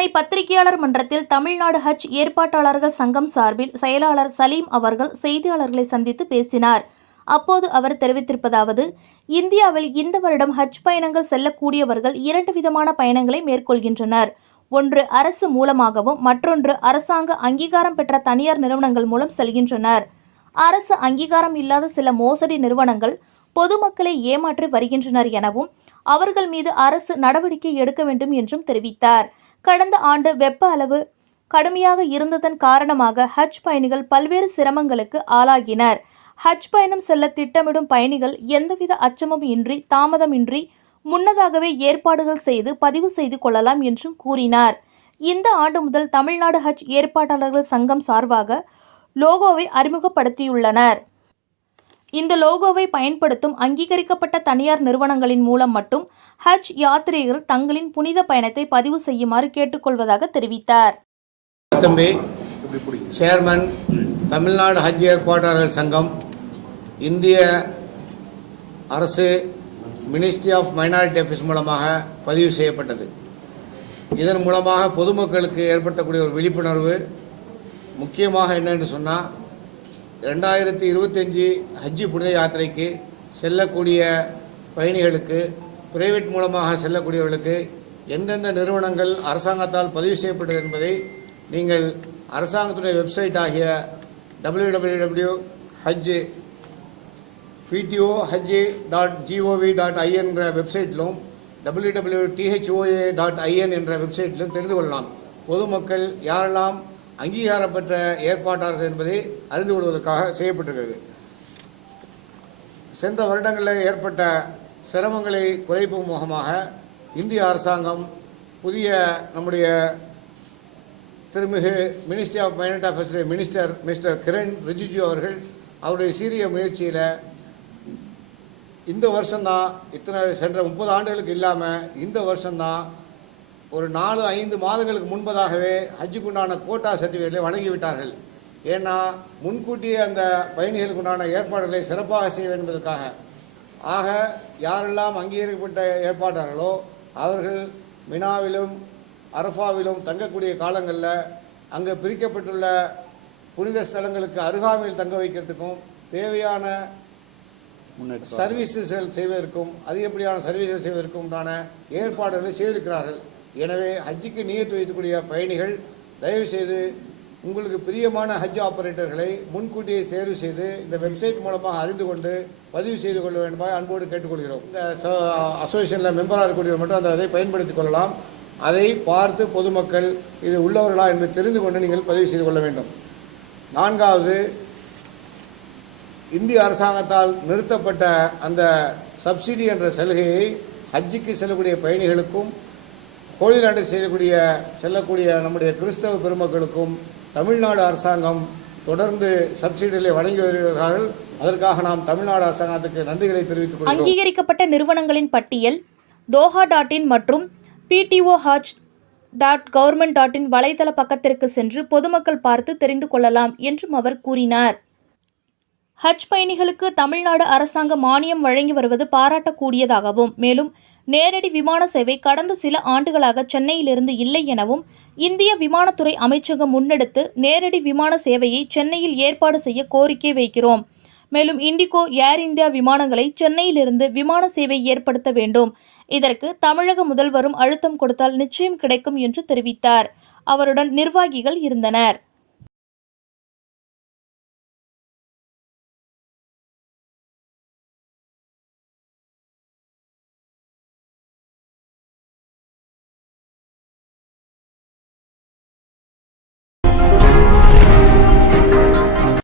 சென்னை பத்திரிகையாளர் மன்றத்தில் தமிழ்நாடு ஹஜ் ஏற்பாட்டாளர்கள் சங்கம் சார்பில் செயலாளர் சலீம் அவர்கள் செய்தியாளர்களை சந்தித்து பேசினார். அப்போது அவர் தெரிவித்திருப்பதாவது இந்தியாவில் இந்த வருடம் ஹஜ் பயணங்கள் செல்லக்கூடியவர்கள் இரண்டு விதமான பயணங்களை மேற்கொள்கின்றனர். ஒன்று அரசு மூலமாகவும் மற்றொன்று அரசாங்க அங்கீகாரம் பெற்ற தனியார் நிறுவனங்கள் மூலம் செல்கின்றனர். அரசு அங்கீகாரம் இல்லாத சில மோசடி நிறுவனங்கள் பொதுமக்களை ஏமாற்றி வருகின்றனர் எனவும் அவர்கள் மீது அரசு நடவடிக்கை எடுக்க வேண்டும் என்றும் தெரிவித்தார். கடந்த ஆண்டு வெப்ப அளவு கடுமையாக இருந்ததன் காரணமாக ஹஜ் பயணிகள் பல்வேறு சிரமங்களுக்கு ஆளாகினர். ஹஜ் பயணம் செல்ல திட்டமிடும் பயணிகள் எந்தவித அச்சமும் இன்றி தாமதமின்றி முன்னதாகவே ஏற்பாடுகள் செய்து பதிவு செய்து கொள்ளலாம் என்றும் கூறினார். இந்த ஆண்டு முதல் தமிழ்நாடு ஹஜ் ஏற்பாட்டாளர்கள் சங்கம் சார்பாக லோகோவை அறிமுகப்படுத்தியுள்ளனர். இந்த லோகோவை பயன்படுத்தும் அங்கீகரிக்கப்பட்ட தனியார் நிறுவனங்களின் மூலம் மட்டும் ஹஜ் யாத்ரீகர் தங்களின் புனித பயணத்தை பதிவு செய்யுமாறு கேட்டுக்கொள்வதாக தெரிவித்தார். தம்பி சேர்மன் தமிழ்நாடு ஹஜ் ஏற்பாட்டாளர்கள் சங்கம் இந்திய அரசு மினிஸ்ட்ரி ஆஃப் மைனாரிட்டி ஆஃபீஸ் மூலமாக பதிவு செய்யப்பட்டது. இதன் மூலமாக பொதுமக்களுக்கு ஏற்படுத்தக்கூடிய ஒரு விழிப்புணர்வு முக்கியமாக என்னென்னு சொன்னால் ரெண்டாயிரத்தி இருபத்தஞ்சி ஹஜ்ஜி புனித யாத்திரைக்கு செல்லக்கூடிய பயணிகளுக்கு பிரைவேட் மூலமாக செல்லக்கூடியவர்களுக்கு எந்தெந்த நிறுவனங்கள் அரசாங்கத்தால் பதிவு செய்யப்பட்டது என்பதை நீங்கள் அரசாங்கத்துடைய வெப்சைட் ஆகிய W W W haj P D O ஹஜ்ஜி dot G O V dot I N என்ற வெப்சைட்டிலும் W W D H O A dot I N என்ற வெப்சைட்டிலும் தெரிந்து கொள்ளலாம். பொதுமக்கள் யாரெல்லாம் அங்கீகாரம் பெற்ற ஏற்பாட்டார்கள் என்பதை அறிந்து கொள்வதற்காக செய்யப்பட்டிருக்கிறது. சென்ற வருடங்களில் ஏற்பட்ட சிரமங்களை குறைப்பும் முகமாக இந்திய அரசாங்கம் புதிய நம்முடைய திருமிகு மினிஸ்ட்ரி ஆஃப் மைனட் அஃபேர்ஸுடைய மினிஸ்டர் மிஸ்டர் கிரண் ரிஜிஜு அவர்கள் அவருடைய சீரிய முயற்சியில் இந்த வருஷம்தான் இத்தனை சென்ற முப்பது ஆண்டுகளுக்கு இல்லாமல் இந்த வருஷம்தான் ஒரு நாலு ஐந்து மாதங்களுக்கு முன்பதாகவே ஹஜ்ஜுக்குண்டான கோட்டா சர்டிஃபிகேட்டை வழங்கிவிட்டார்கள். ஏன்னா முன்கூட்டியே அந்த பயணிகளுக்கு உண்டான ஏற்பாடுகளை சிறப்பாக செய்ய வேண்டும் என்பதற்காக. ஆக யாரெல்லாம் அங்கீகரிக்கப்பட்ட ஏற்பாட்டார்களோ அவர்கள் மினாவிலும் அரஃபாவிலும் தங்கக்கூடிய காலங்களில் அங்கே பிரிக்கப்பட்டுள்ள புனித ஸ்தலங்களுக்கு அருகாமையில் தங்க வைக்கிறதுக்கும் தேவையான சர்வீசஸ்கள் செய்வதற்கும் அதிகப்படியான சர்வீசஸ் செய்வதற்கும் உண்டான ஏற்பாடுகளை செய்திருக்கிறார்கள். எனவே ஹஜ்ஜுக்கு நியத்து வைத்துக்கூடிய பயணிகள் தயவுசெய்து உங்களுக்கு பிரியமான ஹஜ் ஆப்பரேட்டர்களை முன்கூட்டியே தேர்வு செய்து இந்த வெப்சைட் மூலமாக அறிந்து கொண்டு பதிவு செய்து கொள்ள வேண்டுமாய் அன்போடு கேட்டுக்கொள்கிறோம். இந்த அசோசியேஷனில் மெம்பராக இருக்கக்கூடியவர் மட்டும் அந்த அதை பயன்படுத்திக் கொள்ளலாம். அதை பார்த்து பொதுமக்கள் இது உள்ளவர்களா என்று தெரிந்து கொண்டு நீங்கள் பதிவு செய்து கொள்ள வேண்டும். நான்காவது இந்திய அரசாங்கத்தால் நிறுத்தப்பட்ட அந்த சப்சிடி என்ற சலுகையை ஹஜ்ஜுக்கு செல்லக்கூடிய பயணிகளுக்கும் கோழி லேண்டுக்கு செல்லக்கூடிய செல்லக்கூடிய நம்முடைய கிறிஸ்தவ பெருமக்களுக்கும் தமிழ்நாடு அரசாங்கம் தொடர்ந்து சப்சிடிகளை வழங்கி வருகிறார்கள். அதற்காக நாம் தமிழ்நாடு அரசாங்கத்துக்கு நன்றிகளை தெரிவித்துக் கொள்கிறோம். அங்கீகரிக்கப்பட்ட நிறுவனங்களின் பட்டியல் தோஹா டாட் இன் மற்றும் P D O haj dot government dot in வலைதள பக்கத்திற்கு சென்று பொதுமக்கள் பார்த்து தெரிந்து கொள்ளலாம் என்றும் அவர் கூறினார். ஹஜ் பயணிகளுக்கு தமிழ்நாடு அரசாங்கம் மானியம் வழங்கி வருவது பாராட்டக்கூடியதாகவும் மேலும் நேரடி விமான சேவை கடந்த சில ஆண்டுகளாக சென்னையிலிருந்து இல்லை எனவும் இந்திய விமானத்துறை அமைச்சகம் முன்னெடுத்து நேரடி விமான சேவையை சென்னையில் ஏற்பாடு செய்ய கோரிக்கை வைக்கிறோம். மேலும் இண்டிகோ ஏர் இந்தியா விமானங்களை சென்னையிலிருந்து விமான சேவை ஏற்படுத்த வேண்டும். இதற்கு தமிழக முதல்வரும் அழுத்தம் கொடுத்தால் நிச்சயம் கிடைக்கும் என்று தெரிவித்தார். அவருடன் நிர்வாகிகள் இருந்தனர்.